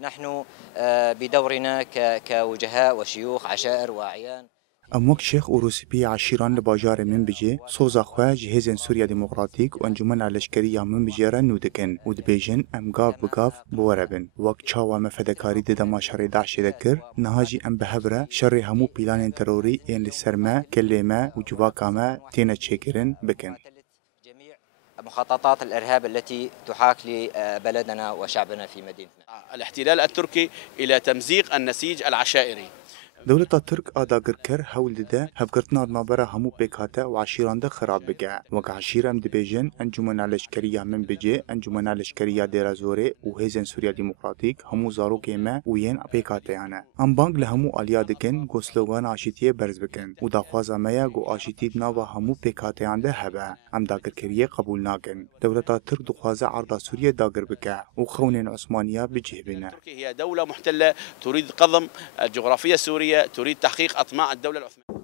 نحن بدورنا كوجهاء وشيوخ عشائر وأعيان اموک شیخ اوروسپی عشیران لباجار من بجه سوزا خواه جهزن سوریا دموکراتیک و انجمن لشکری یا من بجیران نودکن و دبیجن ام گاف بگاف بوربن وک چاوا مفدکاری دما شر داعش دکر نهاجی ام بهبره شر همو پیلان تروری این لسرما کلمه و جواکاما تینا چیکرن بکن جميع مخططات الإرهاب التي تحاك لبلدنا وشعبنا في مدينتنا. الاحتلال التركي إلى تمزيق النسيج العشائري. دولت ترک آداگر کر هول ده هفگرتنا نابرا همو بکاته و عشیرانده خراب بگه وک عشیرم دبیجن انجمن لشکریه من بجه انجمن لشکریه دیرازوره و هیزن سوریا دموکراتیک همو زاروک ایمه و ین بکاته یانه ام بانگ لهمو آلیا دکن گو سلوگان آشیتیه برز بکن و داخوازا میا گو آشیتید ناوا همو بکاته یانده هبه ام داگر کریه قبول ناکن دولت ترک دخوازه عرض سوریه داگر بکه و خونین عثمانیه بجه بینه تركيا هي دولة محتلة تريد قضم الجغرافية السورية، تريد تحقيق أطماع الدولة العثمانية.